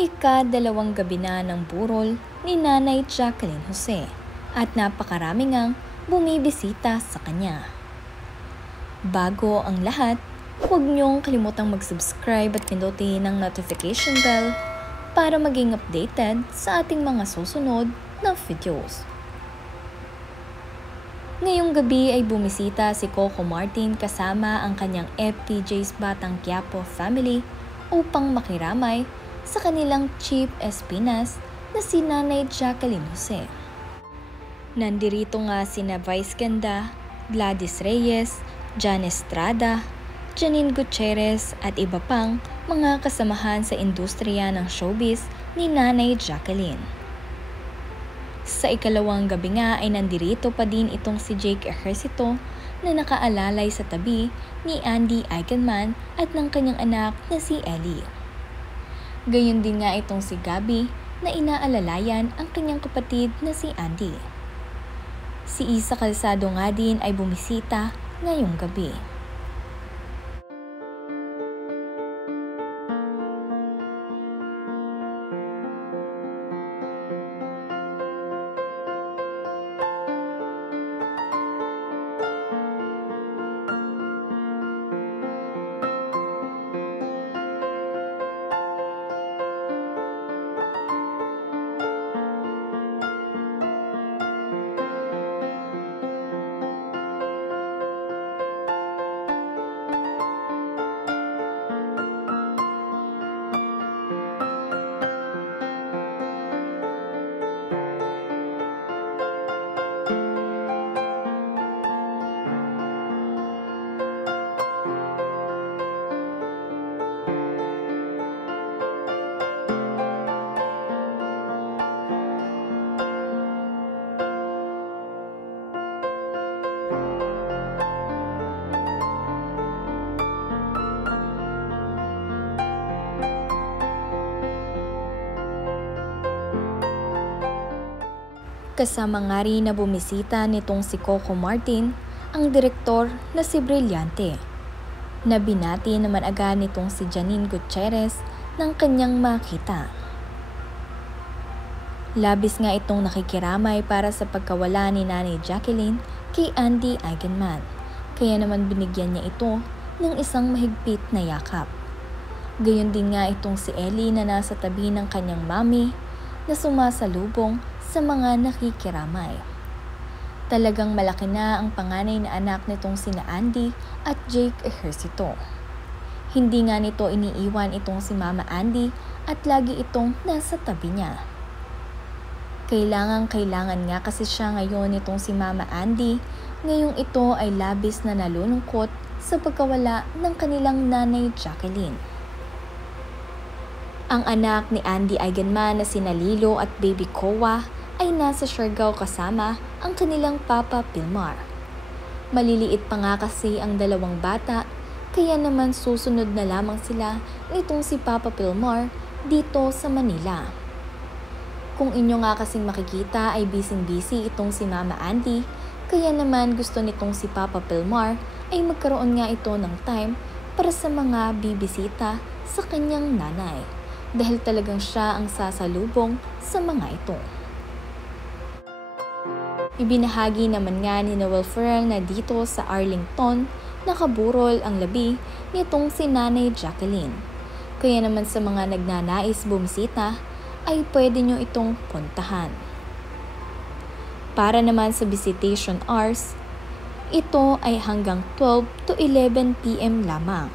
ika-2 gabi na ng burol ni Nanay Jacqueline Jose at napakarami ngang bumibisita sa kanya. Bago ang lahat, huwag niyong kalimutang mag-subscribe at pindutin ang notification bell para maging updated sa ating mga susunod na videos. Ngayong gabi ay bumisita si Coco Martin kasama ang kanyang FTJ's Batang Quiapo family upang makiramay sa kanilang Chief Espinas na si Nanay Jacqueline Jose. Nandirito nga sina Vice Ganda, Gladys Reyes, Jan Estrada, Janine Gutierrez at iba pang mga kasamahan sa industriya ng showbiz ni Nanay Jacqueline. Sa ikalawang gabi nga ay nandirito pa din itong si Jake Ejercito na nakaalalay sa tabi ni Andy Eigenman at ng kanyang anak na si Ellie. Gayon din nga itong si Gabby na inaalalayan ang kanyang kapatid na si Andy. Si Isa Calzado nga din ay bumisita ngayong gabi. Kasama nga rin na bumisita nitong si Coco Martin, ang direktor na si Brillante. Nabinati naman agad nitong si Janine Gutierrez ng kanyang makita. Labis nga itong nakikiramay para sa pagkawala ni Nanay Jacqueline kay Andy Eigenman, kaya naman binigyan niya ito ng isang mahigpit na yakap. Gayon din nga itong si Ellie na nasa tabi ng kanyang mami na sumasalubong sa mga nakikiramay. Talagang malaki na ang panganay na anak nitong sina Andy at Jake Ejercito. Hindi nga nito iniiwan itong si Mama Andy at lagi itong nasa tabi niya. Kailangan nga kasi siya ngayon itong si Mama Andy, ngayong ito ay labis na nalulungkot sa pagkawala ng kanilang Nanay Jacqueline. Ang anak ni Andy Eigenman na sina Lilo at Baby Kowa ay nasa Siargao kasama ang kanilang Papa Pilmar. Maliliit pa nga kasi ang dalawang bata, kaya naman susunod na lamang sila nitong si Papa Pilmar dito sa Manila. Kung inyo nga kasing makikita ay busy itong si Mama Andy, kaya naman gusto nitong si Papa Pilmar ay magkaroon nga ito ng time para sa mga bibisita sa kanyang nanay, dahil talagang siya ang sasalubong sa mga ito. Ibinahagi naman nga ni Noel Ferrell na dito sa Arlington nakaburol ang labi nitong si Nanay Jacqueline. Kaya naman sa mga nagnanais bumisita ay pwede nyo itong puntahan. Para naman sa visitation hours, ito ay hanggang 12 to 11 p.m. lamang.